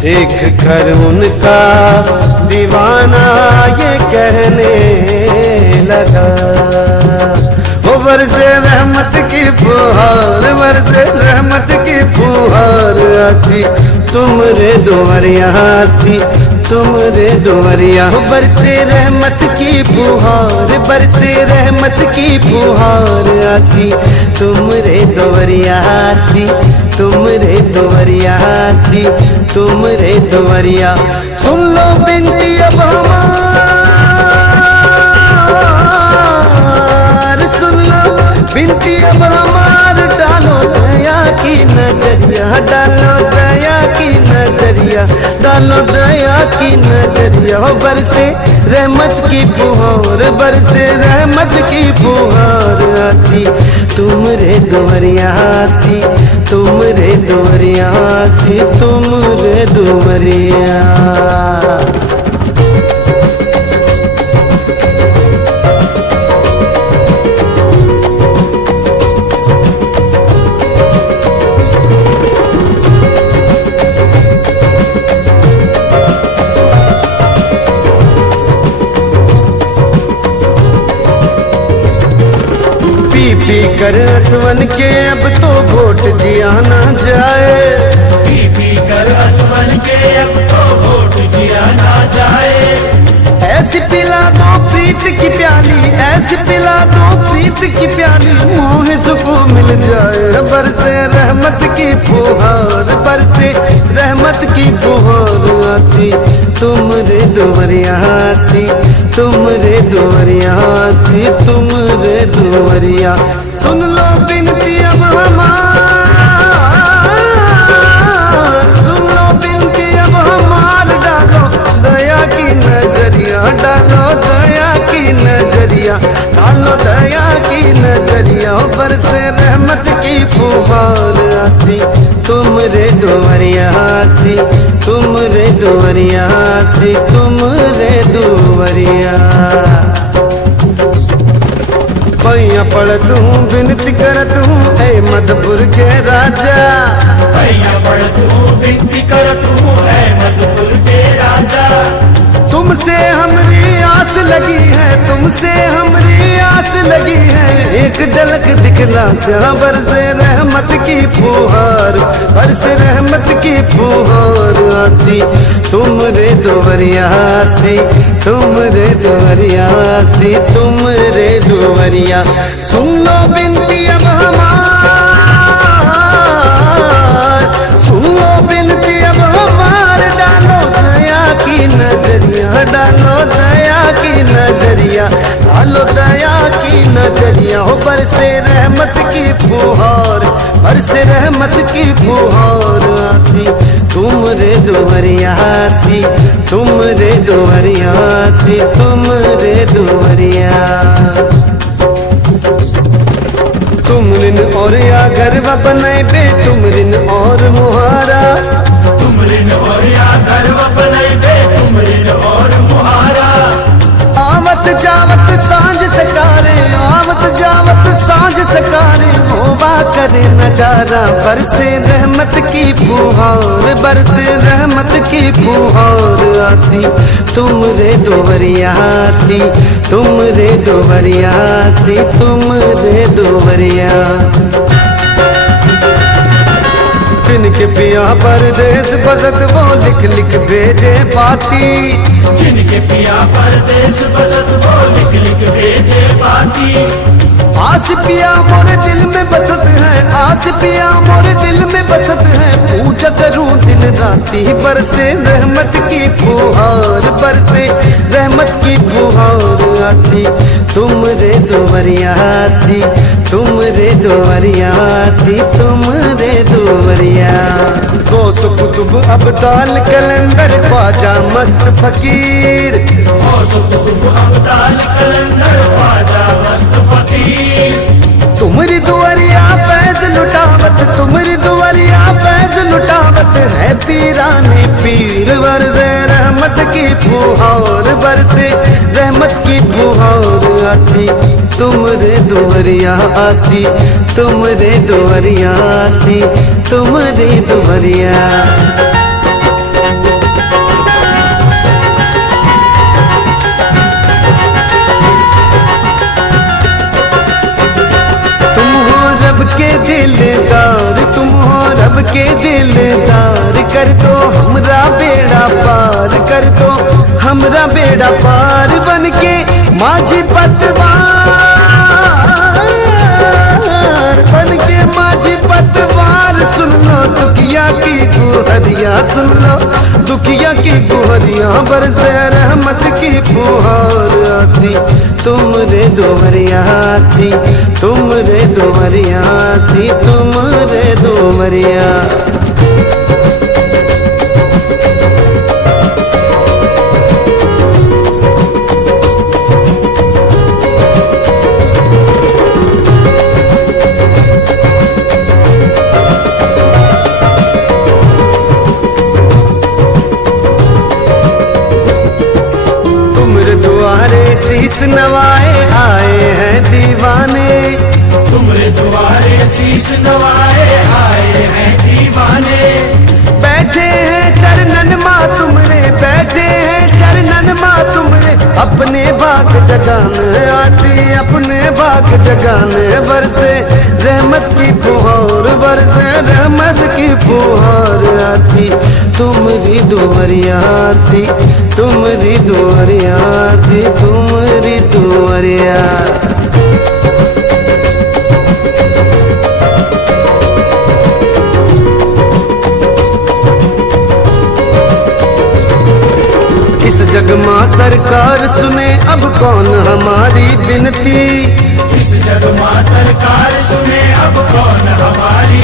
देख कर उनका दीवाना ये कहने लगा, वो बरसे रहमत की फुहार, बरसे रहमत की फुहार आसी तुमरे दुआरिया आसी तुमरे दुआरिया। बरसे रहमत की फुहार, बरसे रहमत की फुहार आसी तुमरे दुआरिया आसी तुमरे दुआरिया आसी तुमरे दुआरिया। सुन लो बिनती अब हमार, सुन लो बिनती अब हमार, डालो दया की नजरिया, डालो दया की नजरिया, डालो दया की नजरिया। बरसे रहमत की फुहार, बरसे रहमत की फुहार आसी तुमरे दुआरिया आसी तुमरे दुआरिया आसी तुमरे दुआरिया। पी कर असवन के अब तो घोट जिया ना जाए, पी कर असवन के अब तो घोट जिया ना जाए। ऐसी पिला दो प्रीत की प्याली, ऐसी पिला दो प्रीत की प्याली, मोह सुकून मिल जाए। बरसे रहमत की फुहार, बरसे रहमत की फुहार आसी तुमरे दुआरिया आसी तुमरे दुआरिया आसी तुमरे दुआरिया। सुन लो बिनती अब हमार, सुन लो बिनती अब हमार, डालो दया की नजरिया, डालो दया की नजरिया, डालो दया की नजरिया। बरसे रहमत की फुहार आसी तुमरे दुआरिया आसी तुमरे दुआरिया आसी तुमरे दुआरिया। भैया पढ़त हूँ विनती करत हूँ ऐ मधुपुर के राजा, भैया पढ़त हूँ विनती करत हूँ ऐ मधुपुर के राजा। तुमसे हमरी आस लगी है, तुमसे हमरी आस लगी है, एक झलक दिखला जा। बरसे रहमत की फुहार, बरसे रहमत की फुहार आसी तुमरे दुआरिया आसी तुमरे दुआरिया आसी तुमरे दुआरिया। सुन लो बिनती अब हमार, सुन लो बिनती अब हमार, डालो दया की नजरिया, डालो दया की नजरिया, डालो दया की नजरिया। हो बरसे रहमत की फुहार, बरसे रहमत की फुहार आसी तुमरे दुआरिया आसी तुमरे दुआरिया आसी तुमरे दुआरिया। तुमरिन और या गरबा बनाए बे तुमरिन और मुहारा, तुमरिन और या गरबा बनाए बे तुमरिन और मुहारा। आवत जावत सांझ सकारे, आवत जावत सांझ सकारे, होवा करे नजारा। बरसे रहमत की फुहार, बरसे रहमत की फुहार आसी तुमरे दुआरिया आसी तुमरे दुआरिया आसी तुमरे दुआरिया। जिनके पिया परदेस बसत वो लिख लिख भेजे पाती, जिनके पिया परदेस बसत वो लिख लिख भेजे पाती। आस पिया मोरे दिल में बसत है, आस पिया मोरे दिल में बसत है, पूजा करूं दिन राती। बरसे रहमत की फुहार, बरसे रहमत की फुहार आसी तुमरे दुआरिया आसी तुमरे दुआरिया आसी तुमरे दुआरिया। गौस कुतुब अब्दाल कलंदर ख्वाजा मस्त फकीर, गौस कुतुब अब्दाल कलंदर ख्वाजा मस्त फकीर। तुमरी दुआरिया फैज लुटावत, तुमरी दुआरिया फैज लुटावत है पीराने पीर। बरसे रहमत की फुहार, बरसे रहमत की फुहार आसी तुमरे दुआरिया आसी तुमरे दुआरिया आसी तुमरे दुआरिया। कर दो हमरा बेड़ा पार कर दो हमरा बेड़ा पार बन के माझी पतवार बन के माझी पतवार सुन लो दुखिया की गुहरिया सुन लो दुखिया की गुहरिया बरसे रहमत की फुहार आसी तुम रे दोहरिया सी तुम रे दोहरिया सी तुम रे दोहरिया। तुम्हारे शीश नवाए आए हैं दीवाने तुम्हारे द्वारे शीश नवाए आए हैं दीवाने बैठे हैं चरणन माँ तुमरे बैठे हैं चरणन माँ तुमरे अपने बाग जगाने आसी अपने बाग जगाने बरसे रहमत की फुहार बरसे रहमत की फुहार आसी तुमरी दोहरिया सी तुमरी दोहरिया सी तुमरी दोहरिया। इस जग माँ सरकार सुने अब कौन हमारी विनती इस जग माँ सरकार सुने अब कौन हमारी